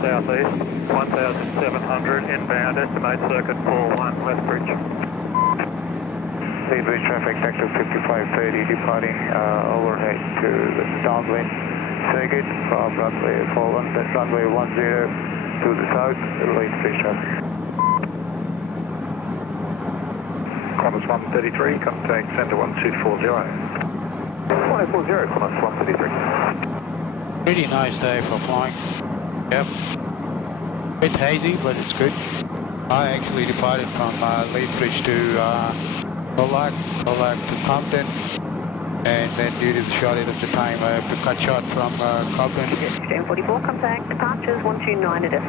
southeast, 1700 inbound, estimate circuit 41 left bridge. Lead bridge traffic, sector 5530, departing overhead to the downwind circuit from runway 41, that's runway 10 to the south, lead bridge traffic. Qantas 133, contact centre 1240. 1240, Qantas 133. Pretty nice day for flying. Yep. Bit hazy, but it's good. I actually departed from Leithbridge to Colac to Compton, and then due to the shortage of the time, I have to cut short from Compton. 1544, contact departures 129.4.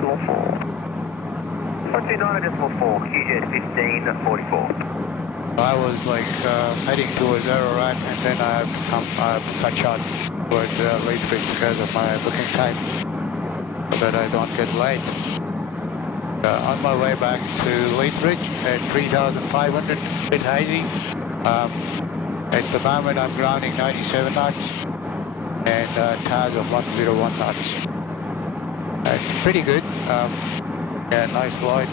129.4, QJ 1544. I was like heading towards Ararat, and then I have to cut short towards Leithbridge because of my booking time, so that I don't get late. On my way back to Leithbridge at 3,500, bit hazy. At the moment I'm grounding 97 knots and tag of 101 knots. It's pretty good. Yeah, nice flight.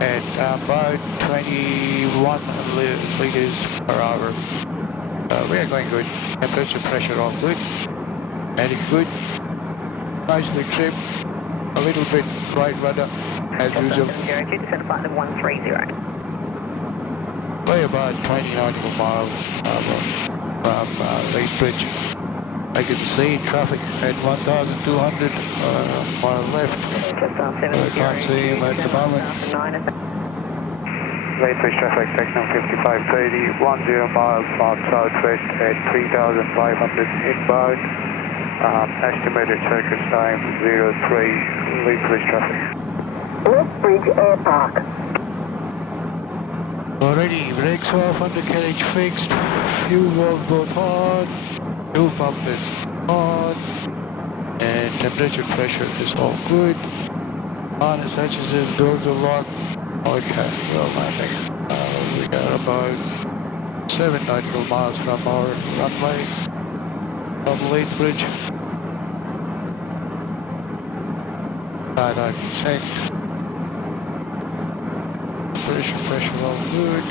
At about 21 liters per hour. We are going good. Temperature, pressure all good. Heading good. Nicely trimmed. A little bit right rudder as usual. 02 to center flight of 130. Way about 20 nautical miles from Leithbridge. I can see traffic at 1,200 mile left. I can't see him at the moment. Leithbridge traffic, Techno 5530, 10 miles north southwest at 3,500 inbound. Estimated circuit time 03, Leithbridge traffic. Leithbridge Air Park. Already brakes off, undercarriage fixed, fuel valve both on, fuel pump is on, and temperature pressure is all good. Harness hatches, doors are locked. Okay, well landing. We got about 7 nautical miles from our runway from Leithbridge. That I can check. Pressure all good.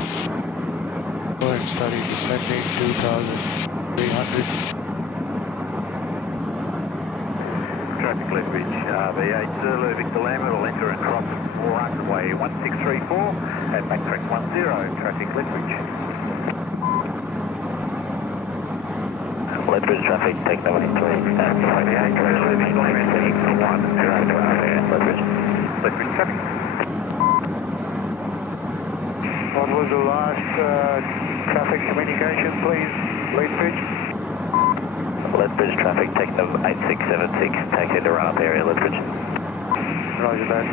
Go ahead and study descending 2,300. Traffic Leithbridge, V8 Zulu Victor Lambert will enter and cross runway 1634 at backtrack 10, traffic Leithbridge. Leithbridge traffic, take number 3, and V8 Zulu Victor Lambert 10, Leithbridge traffic. What was the last traffic communication, please, Leithbridge? Leithbridge traffic, take number 8676, taxi to run up area, Leithbridge. Roger that.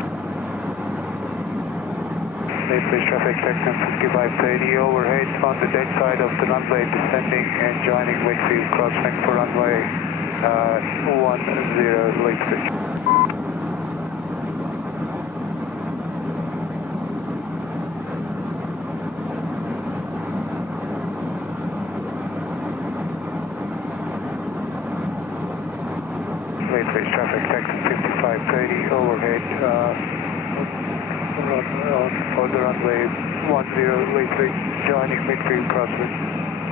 Leithbridge traffic, Techno 5530, overhead on the dead side of the runway, descending and joining midfield crosswind for runway 10, Leithbridge. Leithbridge traffic, Techno 5530, overhead for the runway 10, Leithbridge, joining midfield crosswind,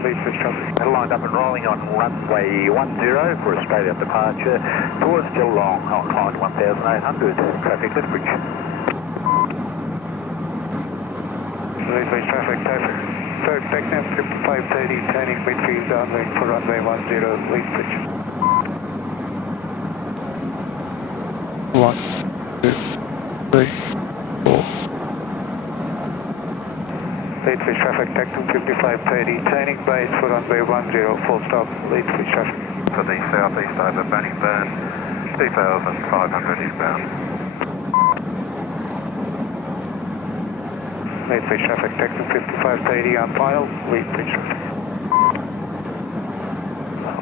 Leithbridge traffic. Lined up and rolling on runway 10 for Australia departure towards Geelong on climb 1,800, traffic Leithbridge. Leithbridge traffic, Techno 5530, turning midfield downwind for runway 10, Leithbridge. 1, 2, 3, 4. Leithbridge traffic, Techno 5530, turning base for runway 10, full stop, Leithbridge traffic. For the southeast over Bannockburn, 2,500 inbound. Leithbridge traffic, Techno 5530 on file, Leithbridge traffic.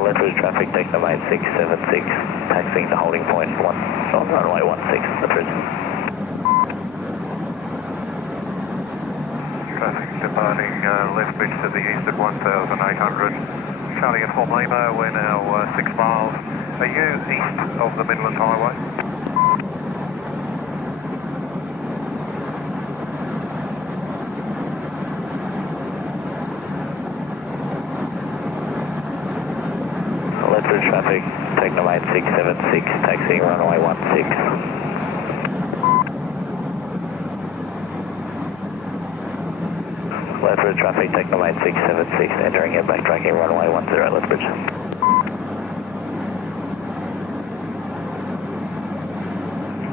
Leithbridge traffic, take number 8676, taxiing to holding point 1 on runway 16, Leithbridge. Traffic departing Leithbridge to the east at 1,800. Charlie Inform Lima, we're now 6 miles. Are you east of the Midland Highway? Lethbridge traffic, Technomate 676, taxiing runway 16. Lethbridge traffic, Technomate 676, entering and backtracking runway 10 Lethbridge.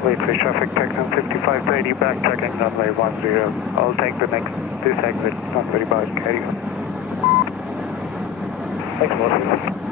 Lethbridge traffic, Techno 5530, backtracking runway 10. I'll take the next this exit, not very bad, carry on. Thanks, Morris.